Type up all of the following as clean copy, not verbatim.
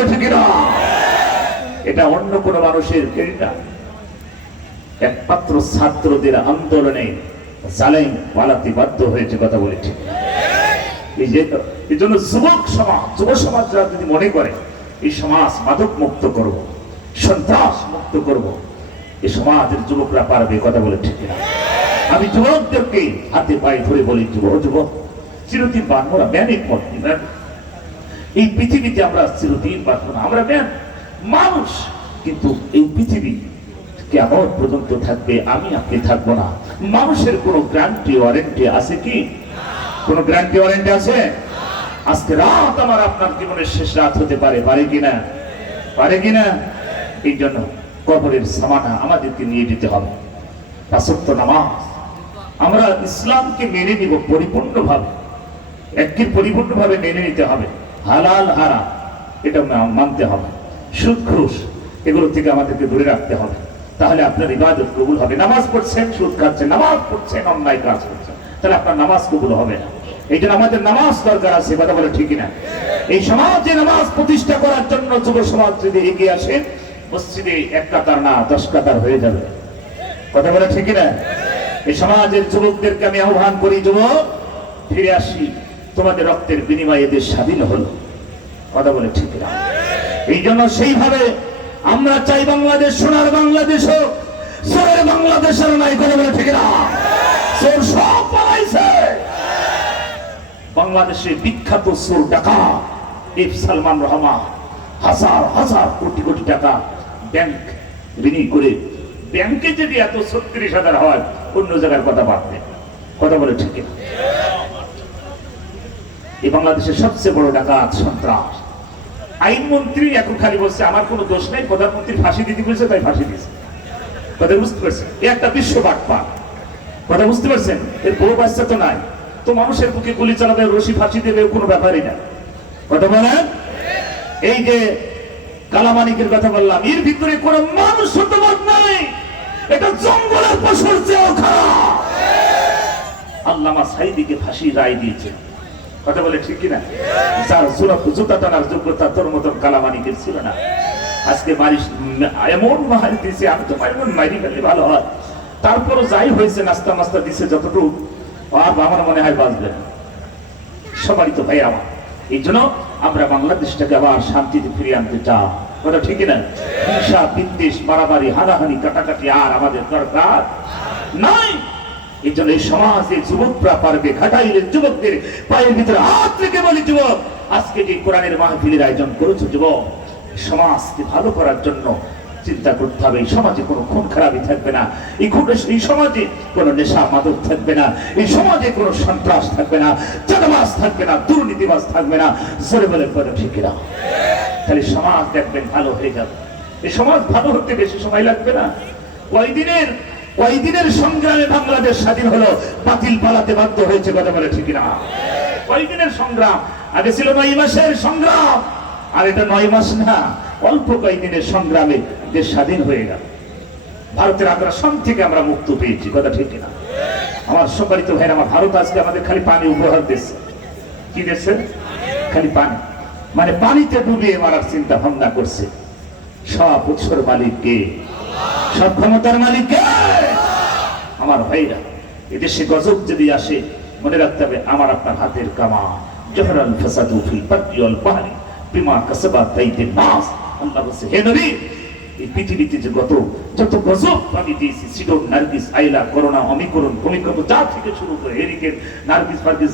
বলে ঠিক না? এটা অন্য কোন মানুষের ক্রেডিট না, একমাত্র ছাত্রদের আন্দোলনে জালেম পালাতে বাধ্য হয়েছে। কথা বলে ঠিক? এই জন্য যুব সমাজরা যদি মনে করে এই সমাজ মাদক মুক্ত করব, সন্ত্রাস মুক্ত করব, এই সমাজের যুবকরা পারবে। কথা বলে ঠিক না? আমি যুবকদেরকে হাতে পায়ে ধরে বলি, যুবক চিরদিন বাঁধবো না, ম্যান একমত। এই পৃথিবীতে আমরা চিরদিন বাঁধবো না, আমরা ম্যান মানুষ, কিন্তু এই পৃথিবী কেমন পর্যন্ত থাকবে, আমি আপনি থাকবো না। মানুষের কোন গ্যারান্টি ওয়ারেন্টি আছে কি? কোন গ্যারান্টি ওয়ারেন্টি আছে? আজকে রাত আমার আপনার জীবনের শেষ রাত হতে পারে, পারে কিনা? পারে কিনা? এই জন্য কবরের সামানা আমাদেরকে নিয়ে যেতে হবে। পাঁচ ওয়াক্ত নামাজ আমরা ইসলামকে মেনে নিব পরিপূর্ণভাবে, একই পরিপূর্ণভাবে মেনে নিতে হবে। হালাল হারাম এটা মানতে হবে, সুদ ঘুষ এগুলো থেকে আমাদেরকে দূরে রাখতে হবে, তাহলে আপনার ইবাদত কবুল হবে। নামাজ পড়ছেন, সুদ খাচ্ছেন, নামাজ পড়ছেন, অন্যায় কাজ করছেন, তাহলে আপনার নামাজ কবুল হবে না। এই জন্য আমাদের নামাজ দরকার আছে। কথা বলে ঠিক না? এই সমাজে নামাজ প্রতিষ্ঠা করার জন্য যুব সমাজ যদি এগিয়ে আসে, মসজিদে এক কাতার না 10 কাতার হয়ে যাবে। কথা বলে ঠিক না? এই সমাজের যুবকদেরকে আমি আহ্বান করি, যুবক ফিরে আসি, তোমাদের রক্তের বিনিময়ে দেশ স্বাধীন হলো। কথা বলে ঠিক না? এই জন্য সেইভাবে আমরা চাই বাংলাদেশ সোনার বাংলাদেশ হোক, সোনার বাংলাদেশের নাই। কথা বলে ঠিক না? চোর সব পালাইছে। বাংলাদেশে বিখ্যাত চোর ডাকাত এফ সালমান রহমান হাজার হাজার কোটি কোটি টাকা ব্যাংক ঋণী করে, ব্যাংকে যদি এত 36,000 হয়, অন্য জায়গার কথা বাদ দেন। কথা বলে ঠিক না? এই বাংলাদেশের সবচেয়ে বড় ডাকাত সন্ত্রাস। আইনমন্ত্রী এখন খালি বলছে আমার কোনো দোষ নাই, প্রধানমন্ত্রী ফাঁসি দিতে বলছে তাই ফাঁসি দিয়েছে। কথা বুঝতে পারছেন? এ একটা বিশ্ব বাটপার। কথা বুঝতে পারছেন? এর বড় বাচ্চা তো নাই, তো মানুষের বুকে গুলি চালাবে, রশি ফাঁসি দেবে, কোনো ব্যাপারই না। কথা বলেন? এই যে কালামানিকের কথা বললাম, এর ভিতরে কোন মানুষ হতবাদ নাই, এটা জঙ্গলের পশুর চেয়েও খারাপ। আল্লামা সাঈদীকে ফাঁসি রায় দিয়েছে। কথা বলে ঠিক কিনা? যার জুতা টানার যোগ্যতা তোর মতন কালামানিকের ছিল না। আজকে মারিস এমন মারি দিয়েছে, আমি তো এমন মারি ফেললে ভালো হয়। তারপরও যাই হয়েছে, নাস্তা মাস্তা দিছে যতটুকু, আর আমার মনে হয় বাঁচবে না। সবারই তো ভাই আমার। এই জন্য আমরা বাংলাদেশটাকে আবার শান্তিতে ফিরিয়ে আনতে চাই। কথা ঠিক না? হিংসা বিদ্বেষ মারামারি হানাহানি কাটাকাটি আর আমাদের দরকার নাই। এই জন্য এই সমাজে যুবকরা পারবে। ঘাটাইলের যুবকদের পায়ের ভিতরে হাত রেখে বলি, যুবক আজকে যে কোরআনের মাহফিলের আয়োজন করেছো, যুবক সমাজকে ভালো করার জন্য চিন্তা করতে হবে। এই সমাজে কোনো খুন খারাপি থাকবে না, এই সমাজে কোনো নেশা মাদক থাকবে না, এই সমাজে কোনো সন্ত্রাস থাকবে না, চাঁদাবাজ থাকবে না, দুর্নীতিবাজ থাকবে না। জোরে বলে কথা ঠিক না? তাহলে সমাজ দেখবেন ভালো হয়ে যাবে। এই সমাজ ভালো হতে বেশি সময় লাগবে না। কয়দিনের সংগ্রামে বাংলাদেশ স্বাধীন হলো, বাতিল পালাতে বাধ্য হয়েছে। কথা বলে ঠিক না? কয়দিনের সংগ্রাম, আগে ছিল 9 মাসের সংগ্রাম, আর এটা 9 মাস না, অল্প কয়েকদিনের সংগ্রামে দেশ স্বাধীন হয়ে গেল। ভারতের আগ্রাসন থেকে আমরা মুক্ত পেয়েছি। কথা ঠিক না? আমার সম্মানিত ভাইরা, আমার ভারত আজকে আমাদের খালি পানি উপহার দিচ্ছে। কি দিচ্ছে? খালি পানি। মানে পানিতে ডুবিয়ে মারার চিন্তা ভাবনা করছে। সব উৎসর মালিক কে? সব ক্ষমতার মালিক কে? আমার ভাইরা, এদেশে গজব যদি আসে, মনে রাখতে হবে আমার আপনার হাতের কামা। জহরাল ফাসাদু ফিল বাররি ওয়াল বাহরি বিমা কাসাবাত আইদিন নাস। আল্লাহ বলেছে, হে নবী, এই পৃথিবীতে যে যত গজব আমি দিয়েছি, সিডন, নার্গিস, আইলা, করোনা, অমিক্রন, ভূমিকম্প, যা থেকে শুরু করে হেরিকেন, নার্গিস ফার্গিস,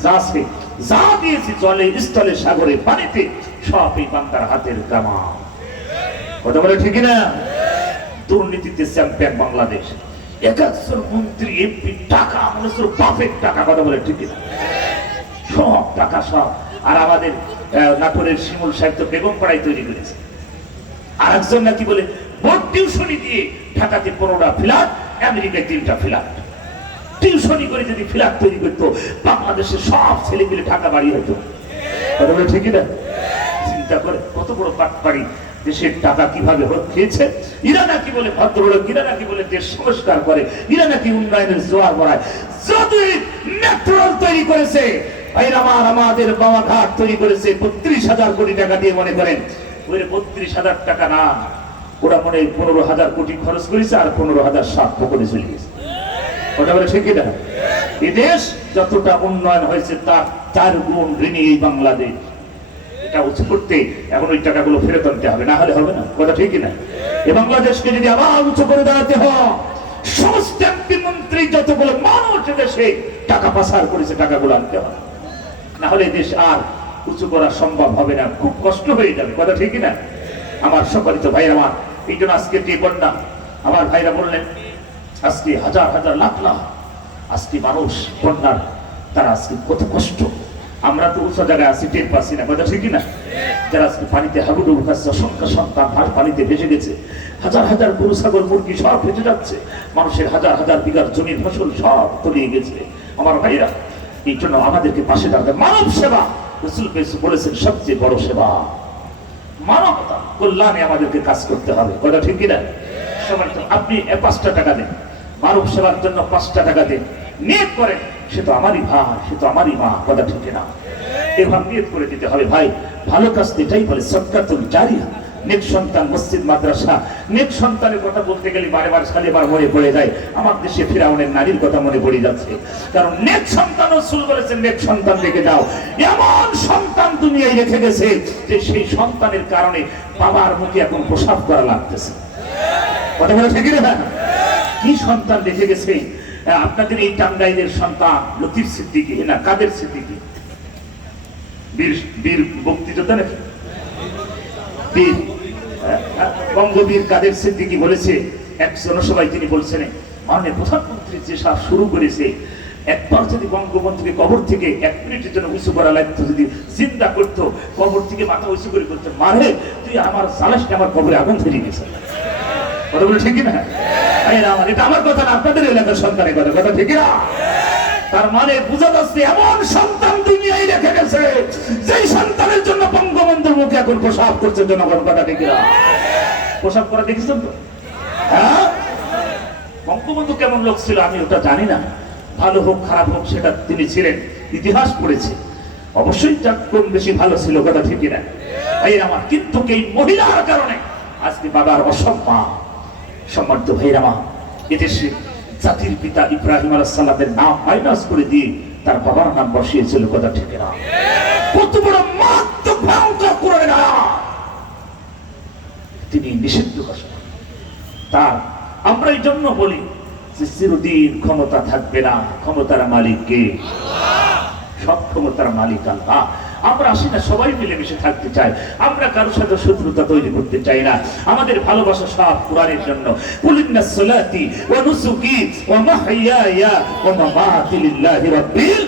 যা দিয়েছি জলে, স্থলে, সাগরে, পানিতে, সব এই বান্দার হাতের কামা। কথা বলে ঠিক না? দুর্নীতিতে চ্যাম্পিয়ন বাংলাদেশ। 71 মন্ত্রী এমপি টাকা মনে হচ্ছে বাপের টাকা। কথা বলে ঠিক না? সব টাকা সব। আর আমাদের নাটোরের শিমুল সাহেব তো বেগম পাড়ায় তৈরি করেছে। আর একজন নাকি বলে বোর্ড টিউশনি দিয়ে ঢাকাতে 15টা ফ্ল্যাট, আমেরিকায় 3টা ফ্ল্যাট। টিউশনি করে যদি ফ্ল্যাট তৈরি করতো, বাংলাদেশের সব ছেলে মিলে ঢাকা বাড়ি হতো। কথা বলে ঠিক না? চিন্তা করে কত বড় পাটপাড়ি, দেশের টাকা কিভাবে খেয়েছে। এরা নাকি বলে ভদ্রলোক, এরা নাকি বলে দেশ সংস্কার করে, এরা নাকি উন্নয়নের জোয়ার বাড়ায়। যদি মেট্রো তৈরি করেছে, আমাদের বাবা ঘাট তৈরি করেছে 32,000 কোটি টাকা দিয়ে, মনে করেন ওই 32,000 টাকা না, ওরা মনে 15,000 কোটি খরচ করেছে আর 15,000 সাপ পকড়ে চলে গেছে। ওটা বলে ঠিক না? এই দেশ যতটা উন্নয়ন হয়েছে তার 4 গুণ ঋণী এই বাংলাদেশ। এটা উঁচু করতে এখন ওই টাকাগুলো ফেরত আনতে হবে, না হলে হবে না। কথা ঠিক না? এই বাংলাদেশকে যদি আবার উঁচু করে দাঁড়াতে হয়, সমস্ত এমপি মন্ত্রী যতগুলো মানুষ দেশে টাকা পাচার করেছে টাকাগুলো আনতে হবে, না হলে দেশ আর উঁচু করা সম্ভব হবে না, খুব কষ্ট হয়ে যাবে। কথা ঠিক না? আমার সম্মানিত ভাই আমার, এই জন্য আজকে যে বন্যা, আমার ভাইরা বললেন আজকে হাজার হাজার লাখ লাখ আজকে মানুষ বন্যার, তারা আজকে কত কষ্ট। আমরা তো উঁচু জায়গায় আছি, টের পাচ্ছি না। কথা ঠিক না? যারা আজকে পানিতে হাবুডুবু খাচ্ছে, অসংখ্য সন্তান ভার পানিতে ভেসে গেছে, হাজার হাজার গরু ছাগল মুরগি সব ভেসে যাচ্ছে, মানুষের হাজার হাজার বিঘার জমির ফসল সব তলিয়ে গেছে। আমার ভাইরা, এই জন্য আমাদেরকে পাশে দাঁড়াতে, মানব সেবা রাসূল বলেছেন সবচেয়ে বড় সেবা, মানবতা কল্যাণে আমাদেরকে কাজ করতে হবে। কথা ঠিক কিনা? সবাই তো আপনি 5টা টাকা দেন, মানব সেবার জন্য 5টা টাকা দেন, নিয়ত করেন সে তো আমারই ভাই, সে তো আমারই মা। কথা ঠিক না? এভাবে নিয়ত করে দিতে হবে। ভাই, ভালো কাজ এটাই বলে সদকাতুল জারিয়া। নেক সন্তান, মসজিদ মাদ্রাসা, নেক সন্তানের কথা বলতে গেলে বারে বারে খালি বার মনে পড়ে যায়। আমার দেশে ফিরাউনের নারীর কথা মনে পড়ে যাচ্ছে, কারণ নেক সন্তান রাসূল বলেছেন নেক সন্তান রেখে দাও। এমন সন্তান দুনিয়ায় রেখে গেছে যে সেই সন্তানের কারণে বাবার মুখে এখন প্রসাব করা লাগতেছে। কথা বলে ঠিক না? কি সন্তান রেখে গেছে! আপনাদের এই টাঙ্গাইলের সন্তান লতিফ সিদ্দিকী, না কাদের সিদ্দিকী, বীর মুক্তিযোদ্ধা নাকি বীর বঙ্গবীর কাদের সিদ্দিকী বলেছে এক জনসভায়, তিনি বলছেন মাননীয় প্রধানমন্ত্রী যে সাপ শুরু করেছে, একবার যদি বঙ্গবন্ধুকে কবর থেকে 1 মিনিটের জন্য উঁচু করা লাগতো, যদি জিন্দা করতো, কবর থেকে মাথা উঁচু করে করতো, মারে তুই আমার সালাসটা আমার কবরে আগুন ধরিয়ে গেছে। কথা বলে ঠিক না? এটা আমার কথা না, আপনাদের এলাকার সন্তানের কথা। কথা ঠিক না? তার মানে বুঝা যাচ্ছে এমন সন্তান দুনিয়ায় রেখে গেছে যেই সন্তানের জন্য বঙ্গবন্ধুর মুখে এখন প্রসাব করছে জনগণ। কথা ঠিক না? প্রসাব করা দেখেছেন তো? হ্যাঁ, বঙ্গবন্ধু কেমন লোক ছিল আমি ওটা জানি না, ভালো হোক খারাপ হোক সেটা তিনি ছিলেন, ইতিহাস পড়েছে, অবশ্যই যাক কম বেশি ভালো ছিল। কথা ঠিক না? এই আমার, কিন্তু এই মহিলার কারণে আজকে বাবার অসম্মান। সম্মানিত ভাইরা মা, এদেশে জাতির পিতা ইব্রাহিম আলাইহিস সালামের নাম মাইনাস করে দিয়ে তার বাবার নাম বসিয়েছিল। কথা ঠিক না? কত বড় মারাত্মক ভয়ঙ্কর কোরআনের আয়াত তিনি নিষিদ্ধ ঘোষণা। তার আমরা এই জন্য বলি যে চিরদিন ক্ষমতা থাকবে না, ক্ষমতার মালিক কে? সব ক্ষমতার মালিক আল্লাহ। আমরা আসি না, সবাই মিলেমিশে থাকতে চাই, আমরা কারোর সাথে শত্রুতা তৈরি করতে চাই না। আমাদের ভালোবাসা সব কোরআনের জন্য। কুলিন্না সালাতি ওয়া নুসুকি ওয়া মাহইয়ায়া ওয়া মামাতি লিল্লাহি রাব্বিল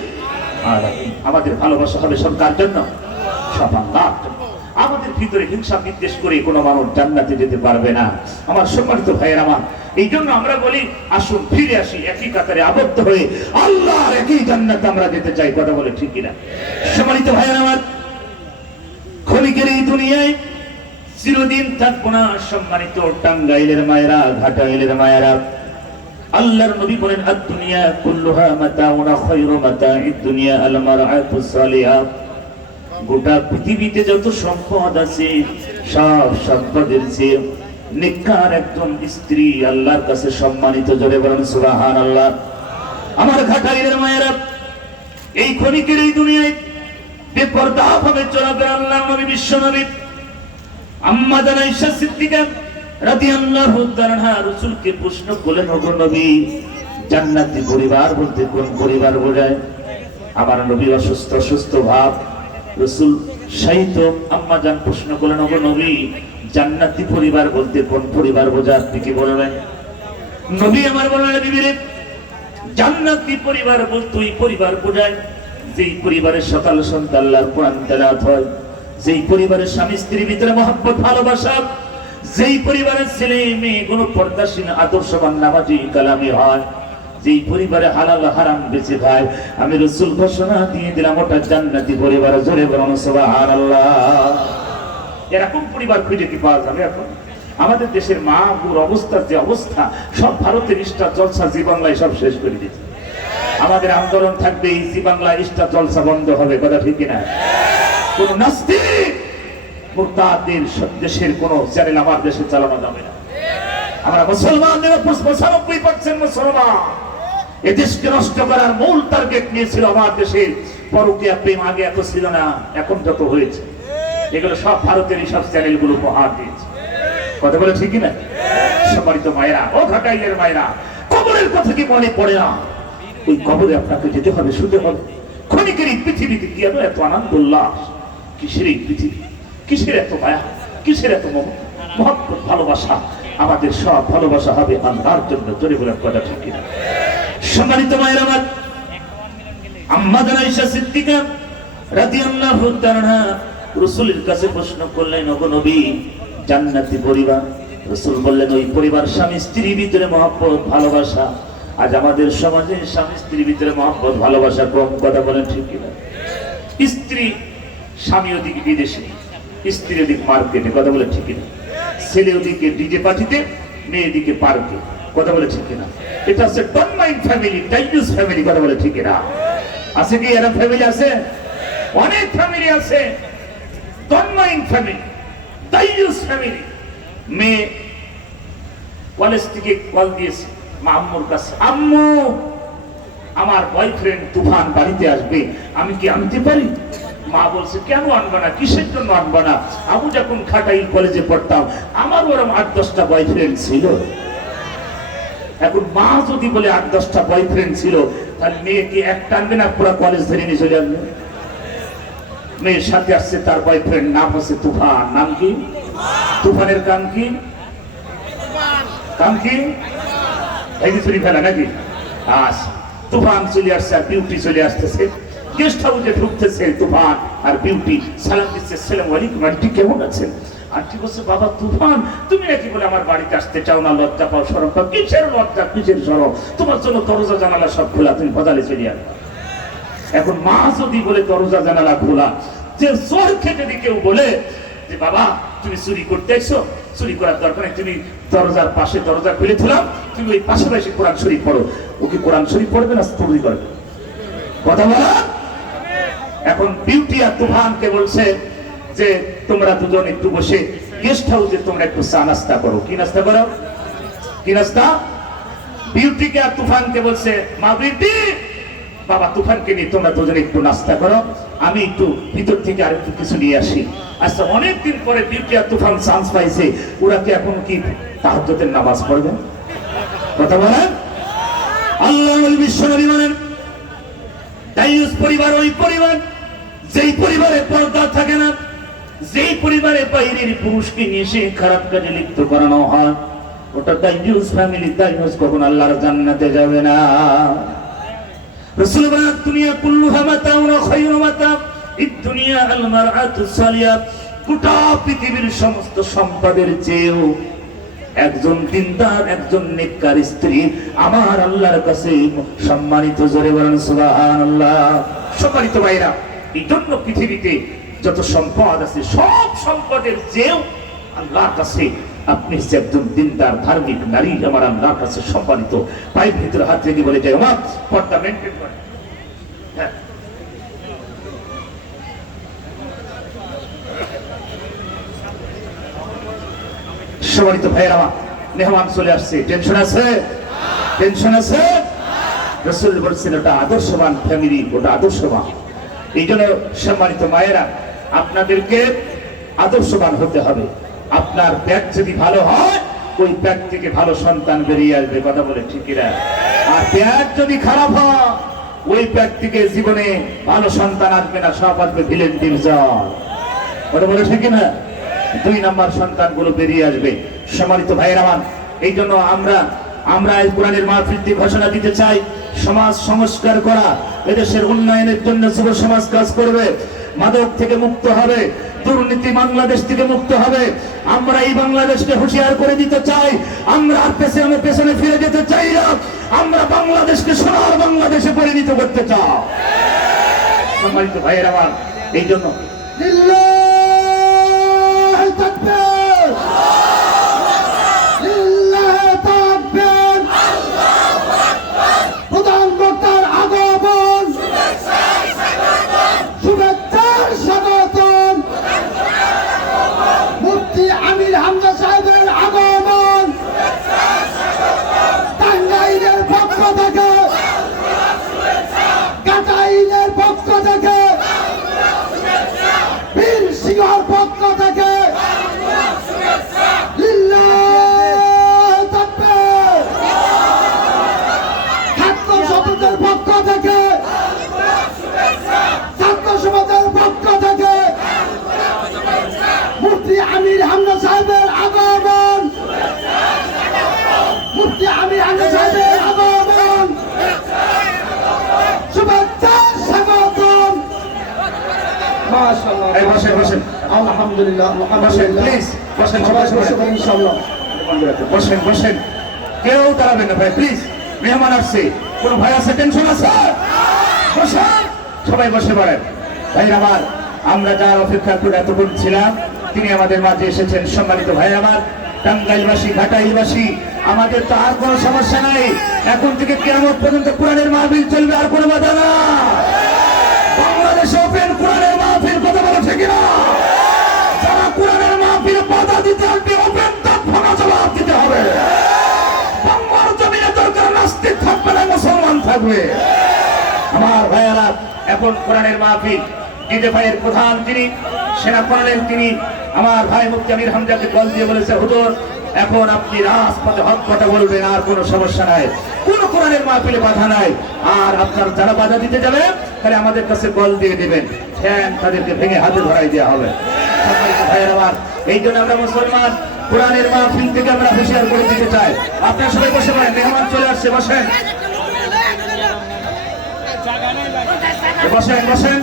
আলামিন। আমাদের ভালোবাসা হবে সব কার জন্য? সব আল্লাহর জন্য। আমাদের ভিতরে হিংসা বিদ্বেষ করে কোনো মানুষ জান্নাতে যেতে পারবে না। আমার সম্মানিত ভাইয়েরা আমার, এই জন্য আমরা বলি আসুন ফিরে আসি একই কাতারে আবদ্ধ হয়ে আল্লাহর একই জান্নাতে আমরা যেতে চাই। কথা বলে ঠিক কিনা? সম্মানিত ভাইয়েরা আমার, ক্ষণিকের এই দুনিয়ায় চিরদিন থাকবো না। সম্মানিত টাঙ্গাইলের মায়েরা, ঘাটাইলের মায়েরা, আল্লাহর নবী বলেন আদ-দুনিয়া কুল্লুহা মাতাউন খায়রু মাতাইদ দুনিয়া আল মারআতুস সালিহা। গোটা পৃথিবীতে যত সম্পদ আছে সব সম্পদের চেয়ে নেককার একজন স্ত্রী আল্লাহর কাছে সম্মানিত। জোরে বলেন সুবহানাল্লাহ। আমার ঘাটাইলের মায়েরা, এই ক্ষণিকের এই দুনিয়ায় বেপরদা ভাবে চলাফেরা আল্লাহর নবী বিশ্ব নবী আম্মা জান আয়েশা সিদ্দিকা রাদিয়াল্লাহু তাআলা আনহা রাসূলকে প্রশ্ন করলেন, ওগো নবী, জান্নাতি পরিবার বলতে কোন পরিবার বোঝায়? আমার নবী অসুস্থ ভাব, রাসূল শায়িত। আম্মা জান প্রশ্ন করলেন, ওগো নবী, জান্নাতি পরিবার বলতে কোন পরিবার বোঝায়? আপনি কি বলবেন? নবী আমার বললেন, বিবিরে, জান্নাতি পরিবার বলতে ওই পরিবার বোঝায় যেই পরিবারের সকাল সন্ধ্যা আল্লাহর কোরআন তেলাওয়াত হয়, যেই পরিবারের স্বামী স্ত্রীর ভিতরে মহব্বত ভালোবাসা, যেই পরিবারের ছেলে মেয়ে গুলো পর্দাশীল আদর্শবান নামাজি কালামি হয়, যেই পরিবারে হালাল হারাম বেঁচে খায়, আমি রাসূল ঘোষণা দিয়ে দিলাম ওটা জান্নাতি পরিবার। জোরে বলুন সুবহানাল্লাহ। এরকম পরিবার খুঁজে কি পাওয়া যাবে এখন? আমাদের দেশের মা বুর অবস্থার যে অবস্থা, সব ভারতের স্টার জলসা জি বাংলায় সব শেষ করে দিয়েছে। আমাদের আন্দোলন থাকবে, এই জি বাংলা স্টার জলসা বন্ধ হবে। কথা ঠিক কিনা? কোন নাস্তিক মুরতাদের দেশের কোন চ্যানেল আমার দেশে চালানো যাবে না। আমরা মুসলমান 95% মুসলমান। এ দেশকে নষ্ট করার মূল টার্গেট নিয়েছিল আমার দেশের পরকীয়া প্রেম। আগে এত ছিল না, এখন যত হয়েছে এগুলো সব ভারতের সব চ্যানেলগুলো উপহার দিয়েছে। কথা বলে ঠিকই না? সম্মানিত মায়েরা, ও ঢাকাইয়ের মায়েরা, কবরের কথা কি মনে পড়ে না? ওই কবরে আপনাকে যেতে হবে, শুতে হবে। ক্ষণিকের এই পৃথিবীতে কি এত আনন্দ উল্লাস? কিসের এই পৃথিবী, কিসের এত মায়া, কিসের এত মহব্বত, ভালোবাসা? আমাদের সব ভালোবাসা হবে আল্লাহর জন্য। জোরে বলে কথা ঠিক কিনা? সম্মানিত মায়েরা আমার, আম্মা জান আয়েশা সিদ্দিকা রাদিয়াল্লাহু তাআলা রাসূলের কাছে প্রশ্ন করলেন, ওগো নবী, জান্নাতি পরিবার। রাসূল বললেন, ওই পরিবার স্বামী স্ত্রীর ভিতরে মহব্বত ভালোবাসা। আজ আমাদের সমাজে স্বামী স্ত্রীর ভিতরে মহব্বত ভালোবাসা কম। কথা বলেন ঠিক কিনা? স্ত্রী, স্বামী ওদিকে বিদেশে, স্ত্রী ওদিকে মার্কেটে। কথা বলে ঠিক কিনা? ছেলে ওদিকে ডিজে পার্টিতে, মেয়ে এদিকে পার্কে। কথা বলে ঠিক কিনা? এটা হচ্ছে ডনমাইন ফ্যামিলি, ডাইজুস ফ্যামিলি। কথা বলে ঠিক কিনা? আছে কি এরকম ফ্যামিলি? আছে, অনেক ফ্যামিলি আছে। ডনমাইন ফ্যামিলি, ডাইজুস ফ্যামিলি। মেয়ে কলেজ থেকে কল দিয়েছে আম্মুর কাছে, আম্মু আমার বয়ফ্রেন্ড তুফান বাড়িতে আসবে, আমি কি আনতে পারি? মা বলছে, কেন আনবা না, কিসের জন্য আনবা না? আমি যখন খাটাইল কলেজে পড়তাম আমার ওরকম 8-10টা বয়ফ্রেন্ড ছিল। এখন মা যদি বলে 8-10টা বয়ফ্রেন্ড ছিল, তাহলে মেয়ে কি একটা আনবে না পুরো কলেজ ধরে নিয়ে চলে আসবে? মেয়ের সাথে আসছে তার বয়ফ্রেন্ড, নাম হচ্ছে তুফান। নাম কি? তুফানের কাম কি? কাম কি? এই যে চুরি ফেলা নাকি? তুফান চলে আসছে আর বিউটি চলে আসতেছে। গেস্ট হাউসে ঢুকতেছে তুফান আর বিউটি, সালাম দিচ্ছে, আসসালামু আলাইকুম আন্টি, কেমন আছেন? আন্টি বলছে, বাবা তুফান, তুমি নাকি বলে আমার বাড়িতে আসতে চাও না, লজ্জা পাও, শরম পাও? কিসের লজ্জা, কিসের শরম? তোমার জন্য দরজা জানালা সব খোলা, তুমি বদলে চলে আসবে। এখন মা যদি বলে দরজা জানালা খোলা, যে জোর খেয়ে যদি কেউ বলে যে বাবা তুমি চুরি করতে এসো, চুরি করার দরকার নেই, তুমি দরজার পাশে দরজা খুলে দিলাম, তুমি ওই পাশাপাশি কোরআন শরীফ পড়ো। ওকে কোরআন শরীফ পড়বে না চুরি করবে? কথা বলা। এখন বিউটি আর তুফানকে বলছে যে তোমরা দুজন একটু বসে গেস্ট হাউসে তোমরা একটু চা নাস্তা করো। কি নাস্তা করো? কি নাস্তা? বিউটিকে আর তুফানকে বলছে, মা বিউটি, বাবা তুফানকে নিয়ে তোমরা দুজনে একটু নাস্তা করো, আমি একটু ভিতর থেকে আর একটু কিছু নিয়ে আসি। আচ্ছা, অনেকদিন পরে বিউটি আর তুফান চান্স পাইছে, ওরা কি এখন কি তাহাজ্জুদের নামাজ পড়বে? কথা বলেন। আল্লাহর বিশ্বনবী বলেন, দাইয়ুস পরিবার ওই পরিবার যেই পরিবারে পর্দা থাকে না, যেই পরিবারে বাইরের পুরুষকে নিয়ে এসে খারাপ কাজে লিপ্ত করানো হয়, ওটা দাইয়ুস ফ্যামিলি। দাইয়ুস কখন আল্লাহর জান্নাতে যাবে না। রাসূল বলেন, দুনিয়া কুল্লুহা মাতাউন খায়রু মাতা, এই দুনিয়া আল মারআতু সালিহা, গোটা পৃথিবীর সমস্ত সম্পদের চেয়েও একজন দিনদার, একজন নেককার স্ত্রী আমার আল্লাহর কাছে সম্মানিত। জোরে বলেন সুবহানাল্লাহ। সম্মানিত ভাইরা, এই জন্য পৃথিবীতে যত সম্পদ আছে সব সম্পদের চেয়েও আল্লাহর কাছে আপনি যে একজন দিনদার ধার্মিক নারী আমার আল্লাহর কাছে সম্মানিত। পায়ের ভিতরে হাত রেখে বলে যায়, আমার পর্দা মেনটেন করে। হ্যাঁ, সম্মানিত ভাইয়েরা, মেহমান চলে আসছে, টেনশন আছে? টেনশন আছে? রাসূল বলছেন ওটা আদর্শবান ফ্যামিলি, ওটা আদর্শবান। এই জন্য সম্মানিত মায়েরা, আপনাদেরকে আদর্শবান হতে হবে। আপনার ব্যাগ যদি ভালো হয়, ওই ব্যাগ থেকে ভালো সন্তান বেরিয়ে আসবে। কথা বলে ঠিক কিনা? আর ব্যাগ যদি খারাপ হয়, ওই ব্যাগ থেকে জীবনে ভালো সন্তান আসবে না, সব আসবে ভিলেন ডিভিশন। কথা বলে ঠিক কিনা? 2 নাম্বার সন্তানগুলো বেরিয়ে আসবে। সম্মানিত ভাইয়েরা আমার, এই জন্য আমরা এই কোরআনের মাহফিল দিয়ে ঘোষণা দিতে চাই, সমাজ সংস্কার করা, এদেশের উন্নয়নের জন্য যুব সমাজ কাজ করবে, মাদক থেকে মুক্ত হবে, দুর্নীতি বাংলাদেশ থেকে মুক্ত হবে। আমরা এই বাংলাদেশকে হুঁশিয়ার করে দিতে চাই, আমরা আর পেছনে ফিরে যেতে চাই না। আমরা বাংলাদেশকে সোনার বাংলাদেশে পরিণত করতে চাই। সম্মানিত ভাইয়েরা আমার, এই জন্য আনন্দ সাহেবের আগমন, মুফতি আমির আনন্দ সাহেবের আগমন, শুভেচ্ছা স্বাগতম। মাশাআল্লাহ, এই বসেন বসেন আলহামদুলিল্লাহ, বসেন আলহামদুলিল্লাহ। প্লিজ বসেন সবাই সবাই বসে বসেন পড়ুন ইনশাআল্লাহ। বসেন বসেন কেউ দাঁড়াবেন না ভাই প্লিজ মেহমান আসছে কোন ভাই আছে টেনশন আছে বসেন সবাই বসে পড়েন ভাই আমার আমরা যার অপেক্ষা করে এতক্ষণ ছিলাম তিনি আমাদের মাঝে এসেছেন সম্মানিত ভাই আমার টাঙ্গাইলবাসী ঘাটাইলবাসী আমাদের তো আর কোনো সমস্যা নাই এখন থেকে কিয়ামত পর্যন্ত কোরআনের মাহফিল চলবে আর কোনো বাধা না বাংলাদেশে ওপেন কোরআনের মাহফিল কথা বলা ঠিক না যারা কোরআনের মাহফিল বাধা দিতে আসবে ওপেন তার ভাঙা জবাব দিতে হবে বাংলার জমিনে দরকার নাস্তিক থাকবে না মুসলমান থাকবে আমার ভাইয়ারা এখন কোরআনের মাহফিল দিতে ভাইয়ের প্রধান তিনি সেনা কর্নেল তিনি আমার ভাই মুফতি আমির হামজাকে কল দিয়ে বলেছে হুজুর এখন আপনি রাজপথে হক কথা বলবেন আর কোনো সমস্যা নাই কোনো কোরআনের মাহফিলে বাধা নাই আর আপনার যারা বাধা দিতে যাবে তাহলে আমাদের কাছে কল দিয়ে দিবেন ঠ্যাং তাদেরকে ভেঙে হাতে ধরাই দেওয়া হবে ভাইয়ের আমার এই জন্য আমরা মুসলমান কোরআনের মাহফিল থেকে আমরা হুঁশিয়ার করে দিতে চাই আপনারা সবাই বসে পড়েন মেহমান চলে আসছে বসেন বসেন বসেন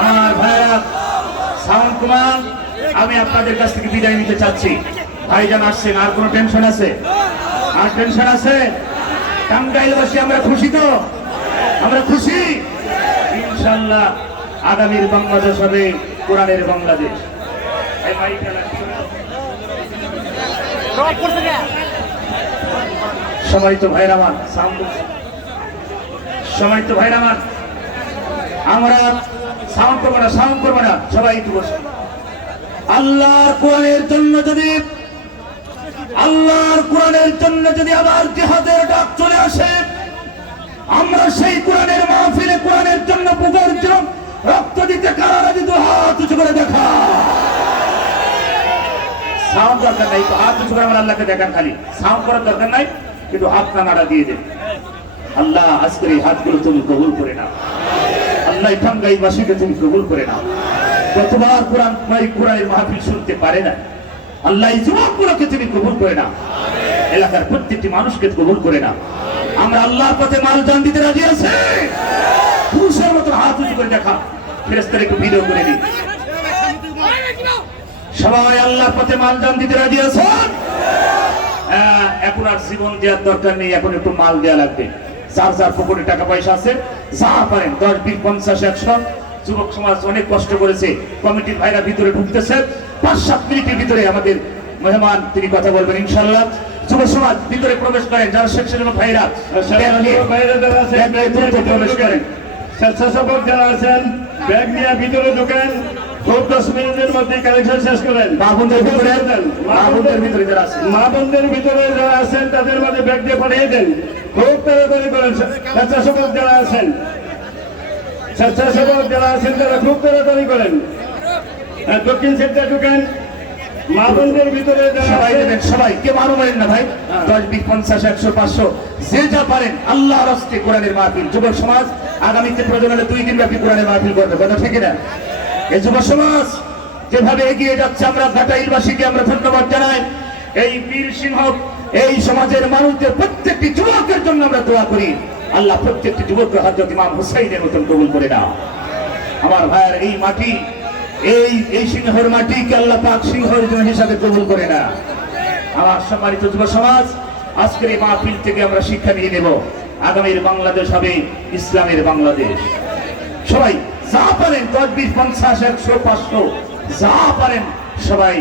আমার ভাইরা সাউন্ড কুমার আমি আপনাদের কাছ থেকে বিদায় নিতে চাচ্ছি ভাইজান আসছেন আর কোনো টেনশন আছে আর টেনশন আছে টাঙ্গাইলবাসী আমরা খুশি তো আমরা খুশি ইনশাআল্লাহ আগামীর বাংলাদেশ হবে কোরআনের বাংলাদেশ সবাই তো ভাইরা আমার সবাই তো ভাইরা আমার আমরা সাউন্ড করবো না সবাই একটু বসে আল্লাহর কোরআনের জন্য যদি আবার জিহাদের ডাক চলে আসে আমরা সেই কোরআনের মাহফিলে কোরআনের জন্য বুকের জন্য রক্ত দিতে কারা রাজি তো হাত উঁচু করে দেখা সাউন্ড দরকার নাই হাত উঁচু করে আমার আল্লাহকে দেখান খালি সাউন্ড করার দরকার নাই কিন্তু হাত নাড়া দিয়ে দেন আল্লাহ আজকের এই হাতগুলো তুমি কবুল করে নাও আল্লাহ টাঙ্গাইলবাসীকে তুমি কবুল করে নাও কতবার কোরআনের মাহফিল শুনতে পারে না আল্লাহ এই যুবকগুলোকে তুমি কবুল করে নাও এলাকার প্রত্যেকটি মানুষকে কবুল করে নাও আমরা আল্লাহর পথে মাল জান দিতে রাজি আছি পুরুষের মতো হাত উঁচু করে দেখা ফেরেশতারা একটু ভিডিও করে দিই সবাই আল্লাহর পথে মাল জান দিতে রাজি আছেন এখন আর জীবন দেওয়ার দরকার নেই এখন একটু মাল দেওয়া লাগবে যার যার পকেটে টাকা পয়সা আছে যা পারেন 10, 20, 50, 100 যুবক সমাজ অনেক কষ্ট করেছে কমিটির ভাইরা ভিতরে ঢুকতেছে 5-7 মিনিটের ভিতরে আমাদের মেহমান তিনি কথা বলবেন ইনশাআল্লাহ যুব সমাজ ভিতরে প্রবেশ করেন যারা স্বেচ্ছাসেবক ভাইরা প্রবেশ করেন স্বেচ্ছাসেবক যারা আছেন ব্যাগ নিয়ে ভিতরে ঢোকেন খুব 10 মিনিটের মধ্যে কালেকশন শেষ করেন মা বোনদের ভিতরে যারা আছেন মা বোনদের ভিতরে যারা আছেন তাদের মধ্যে ব্যাগ দিয়ে পাঠিয়ে দেন খুব তাড়াতাড়ি করেন স্বেচ্ছাসেবক যারা আছেন তারা খুব তাড়াতাড়ি করেন দক্ষিণ সেক্টর ঢুকেন মা বোনদের ভিতরে সবাই দেবেন সবাই কে মানো মানেন না ভাই 10, 20, 50, 100, 500 যে যা পারেন আল্লাহর রাস্তায় কোরআনের মাহফিল যুব সমাজ আগামীতে প্রয়োজন হলে 2 দিন ব্যাপী কোরআনের মাহফিল করবে কথা ঠিক না এই যুব সমাজ যেভাবে এগিয়ে যাচ্ছে আমরা ঘাটাইলবাসীকে আমরা ধন্যবাদ জানাই এই বীর সিংহ এই সমাজের মানুষদের প্রত্যেকটি যুবকের জন্য আমরা দোয়া করি আল্লাহ প্রত্যেকটি যুবককে হযরত ইমাম হুসাইনের মতন কবুল করে নাও আমার ভাইয়ের এই মাটি এই সিংহর মাটিকে আল্লাহ পাক সিংহর হিসাবে কবুল করে না আমার সম্মানিত যুব সমাজ আজকের এই মাহফিল থেকে আমরা শিক্ষা নিয়ে নেব আগামীর বাংলাদেশ হবে ইসলামের বাংলাদেশ সবাই যা পারেন 10, 20, 50, 100, 500 যা পারেন সবাই